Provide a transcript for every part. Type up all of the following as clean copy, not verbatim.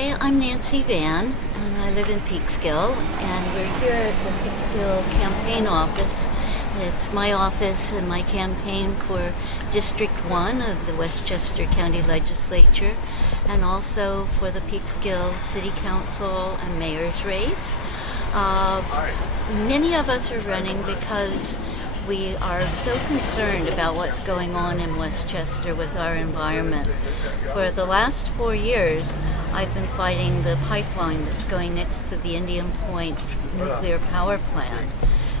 Hi, I'm Nancy Vann, and I live in Peekskill, and we're here at the Peekskill campaign office. It's my office and my campaign for District 1 of the Westchester County Legislature, and also for the Peekskill City Council and Mayor's race. Many of us are running because we are so concerned about what's going on in Westchester with our environment. For the last 4 years, I've been fighting the pipeline that's going next to the Indian Point nuclear power plant.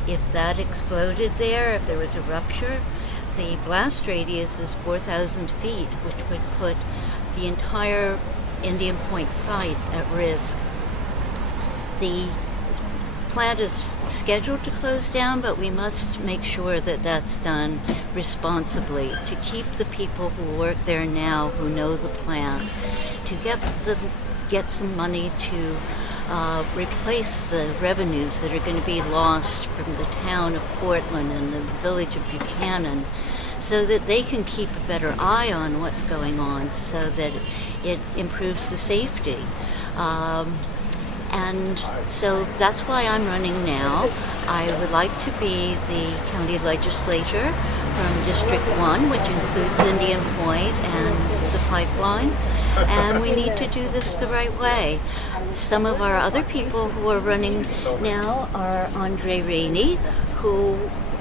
If that exploded there, if there was a rupture, the blast radius is 4,000 feet, which would put the entire Indian Point site at risk. The plant is scheduled to close down, but we must make sure that that's done responsibly to keep the people who work there now, who know the plant, to get some money to replace the revenues that are going to be lost from the town of Portland and the village of Buchanan, so that they can keep a better eye on what's going on, so that it improves the safety. And so that's why I'm running now. I would like to be the county legislature from District 1, which includes Indian Point and the pipeline. And we need to do this the right way. Some of our other people who are running now are Andre Rainey, who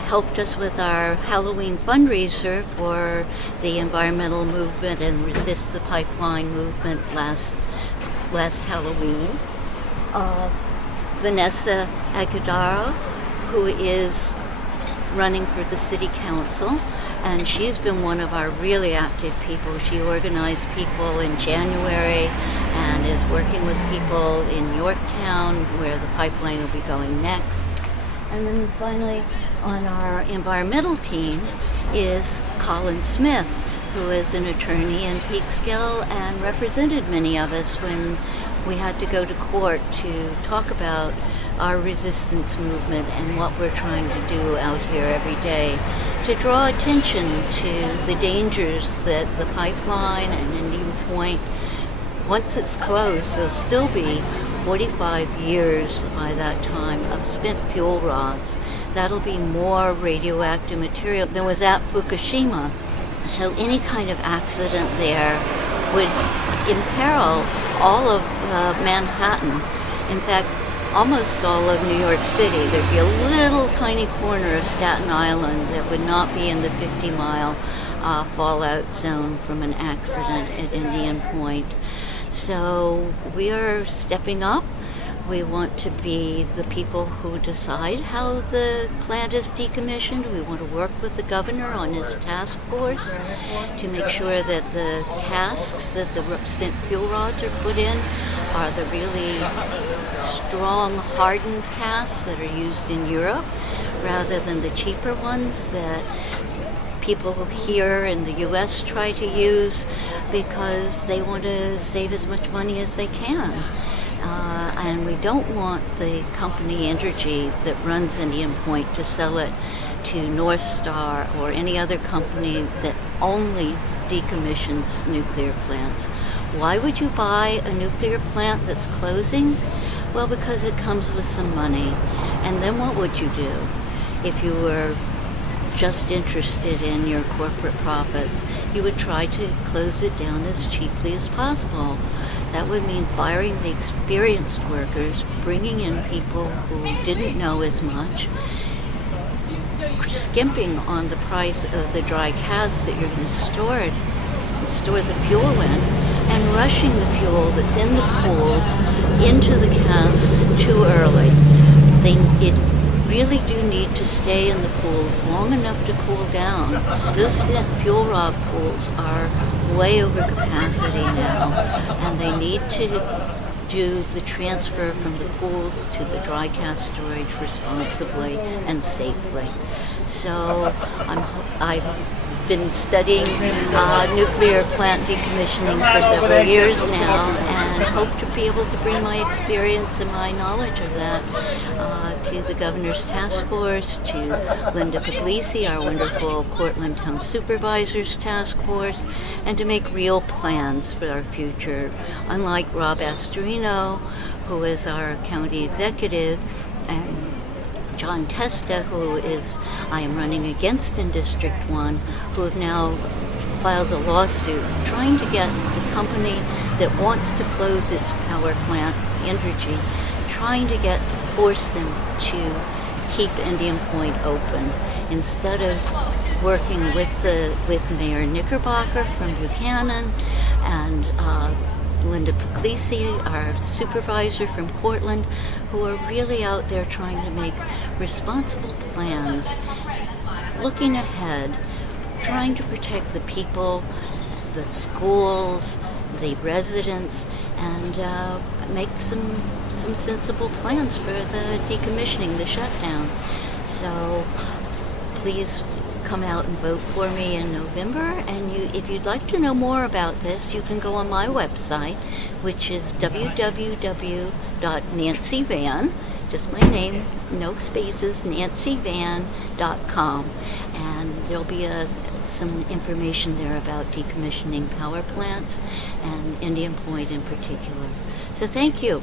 helped us with our Halloween fundraiser for the environmental movement and resist the pipeline movement last Halloween. Vanessa Agudaro, who is running for the city council, and she's been one of our really active people. She organized people in January and is working with people in Yorktown, where the pipeline will be going next. And then finally, on our environmental team is Colin Smith, who is an attorney in Peekskill and represented many of us when we had to go to court to talk about our resistance movement and what we're trying to do out here every day to draw attention to the dangers that the pipeline and Indian Point, once it's closed, there'll still be 45 years by that time of spent fuel rods. That'll be more radioactive material than was at Fukushima. So any kind of accident there would imperil all of Manhattan. In fact, almost all of New York City. There'd be a little tiny corner of Staten Island that would not be in the 50-mile fallout zone from an accident at Indian Point. So we are stepping up. We want to be the people who decide how the plant is decommissioned. We want to work with the governor on his task force to make sure that the casks that the spent fuel rods are put in are the really strong, hardened casks that are used in Europe, rather than the cheaper ones that people here in the U.S. try to use because they want to save as much money as they can. And we don't want the company Entergy that runs Indian Point to sell it to North Star or any other company that only decommissions nuclear plants. Why would you buy a nuclear plant that's closing? Well, because it comes with some money. And then what would you do if you were just interested in your corporate profits? You would try to close it down as cheaply as possible. That would mean firing the experienced workers, bringing in people who didn't know as much, skimping on the price of the dry casks that you're going to store the fuel in, and rushing the fuel that's in the pools into the casks too early. It really do need to stay in the pools long enough to cool down. Those spent fuel rod pools are way over capacity now, and they need to do the transfer from the pools to the dry cask storage responsibly and safely. So I been studying nuclear plant decommissioning for several years now, and hope to be able to bring my experience and my knowledge of that to the Governor's Task Force, to Linda Puglisi, our wonderful Cortland Town Supervisors Task Force, and to make real plans for our future. Unlike Rob Astorino, who is our county executive, and John Testa, who I am running against in District 1, who have now filed a lawsuit trying to get the company that wants to close its power plant, Entergy, trying to force them to keep Indian Point open instead of working with Mayor Knickerbocker from Buchanan and Linda Puglisi, our supervisor from Cortland, who are really out there trying to make responsible plans, looking ahead, trying to protect the people, the schools, the residents, and make some sensible plans for the decommissioning, the shutdown. So please come out and vote for me in November. And if you'd like to know more about this, you can go on my website, which is www.nancyvann, just my name, no spaces, nancyvann.com. And there'll be some information there about decommissioning power plants and Indian Point in particular. So thank you.